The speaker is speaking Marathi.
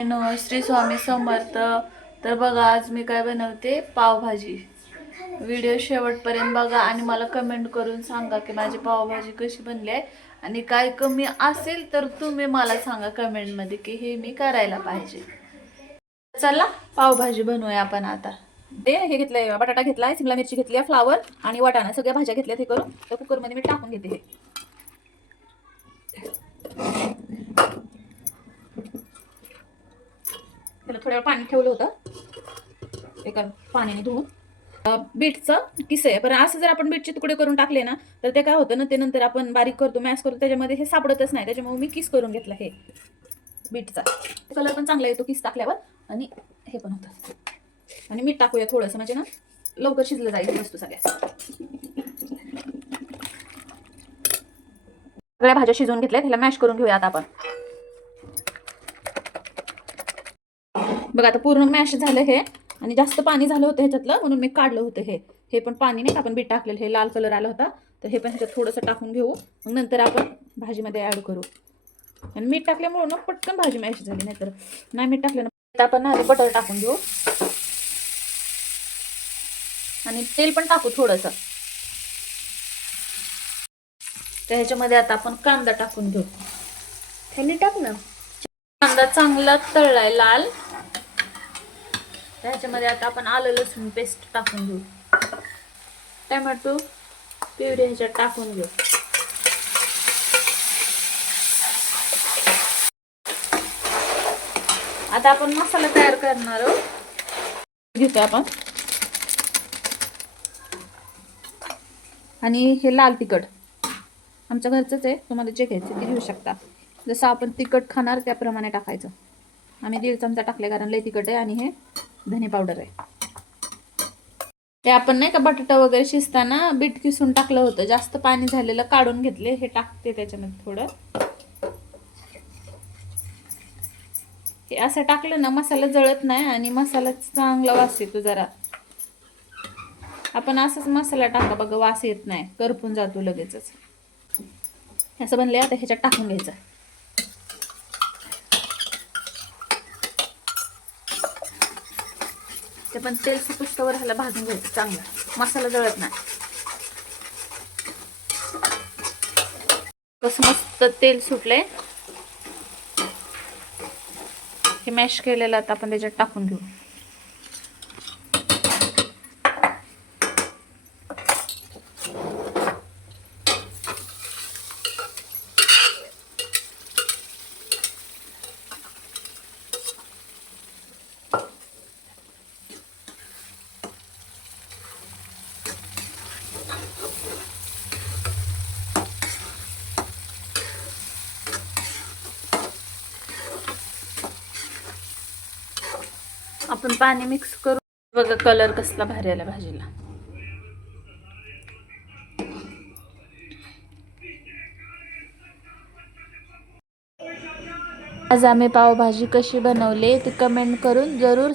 श्री स्वामी समर्थ. तर बघा आज मी काय बनवते, पावभाजी. व्हिडिओ शेवटपर्यंत बघा आणि मला कमेंट करून सांगा की माझी पावभाजी कशी बनली आहे. आणि काय कमी असेल तर तुम्ही मला सांगा कमेंटमध्ये की हे मी करायला पाहिजे. चला पावभाजी बनवूया आपण आता. हे घेतलंय, बटाटा घेतलाय, शिमला मिरची घेतली, फ्लावर आणि वाटाणा, सगळ्या भाज्या घेतल्या. हे करून त्या कुकरमध्ये मी टाकून घेते. हे त्याला थोड्या वेळ पाणी ठेवलं होतं एका पाण्याने धुवून. बीटचं किस आहे, पण असं जर आपण बीटचे तुकडे करून टाकले ना तर ते काय होतं ना, ते नंतर आपण बारीक करतो, मॅश करतो, त्याच्यामध्ये हे सापडतच नाही. त्याच्यामुळे मी किस करून घेतला. हे बीटचा कलर पण चांगला येतो किस टाकल्यावर, आणि हे पण होतं. आणि मीठ टाकूया थोडंसं, म्हणजे ना लवकर शिजलं जाईल वस्तू सगळ्या. सगळ्या भाज्या शिजवून घेतल्या, त्याला मॅश करून घेऊया आता आपण. बघा आता पूर्ण मॅश झालं हे, आणि जास्त पाणी झालं होतं ह्याच्यातलं, म्हणून मी काढलं होतं. हे पण पाणी नाही का आपण बीट टाकलेलं, हे लाल कलर आला होता, तर हे पण ह्याच्यात थोडंसं टाकून घेऊ. मग नंतर आपण भाजीमध्ये ॲड करू. आणि मीठ टाकल्यामुळं ना पटकन भाजी मॅश झाली, नाही तर नाही मीठ टाकलं ना. आपण आधी बटर टाकून घेऊ आणि तेल पण टाकू थोडंसं. तर ह्याच्यामध्ये आता आपण कांदा टाकून घेऊ. खाली टाक ना. कांदा चांगला तळलाय लाल. त्याच्यामध्ये आता आपण आलं लसूण पेस्ट टाकून घेऊ. टोमॅटो प्युरी ह्याच्यात टाकून घेऊ. आता आपण मसाला तयार करणार आहोत. घेतो आपण, आणि हे लाल तिखट आमच्या घरचंच आहे, तुम्हाला जे घ्यायचं ते घेऊ शकता. जसं आपण तिखट खाणार त्याप्रमाणे टाकायचं. आम्ही 1.5 चमचा टाकले कारण लय तिखट आहे. आणि हे धने पावडर आहे. ते आपण नाही का बटाटा वगैरे शिजताना बीट किसून टाकलं होतं, जास्त पाणी झालेलं काढून घेतले. हे टाकते त्याच्यामध्ये थोडं. हे असं टाकलं ना मसाला जळत नाही आणि मसाला चांगला वास येतो. जरा आपण असंच मसाला टाका बघा, वास येत नाही, करपून जातो लगेचच. असं बनले. आता ह्याच्यात टाकून घ्यायचं. ते पण तेल सुटूस्तवर ह्याला भाजून घ्यायचं चांगलं, मसाला जळत नाही. कसं मस्त तेल सुटलंय. हे मॅश केलेलं आता आपण त्याच्यात टाकून घेऊ. आपण पाणी मिक्स करू. बघा कलर कसला भारी आला भाजीला. आज आम्ही पावभाजी कशी बनवली ते कमेंट करून जरूर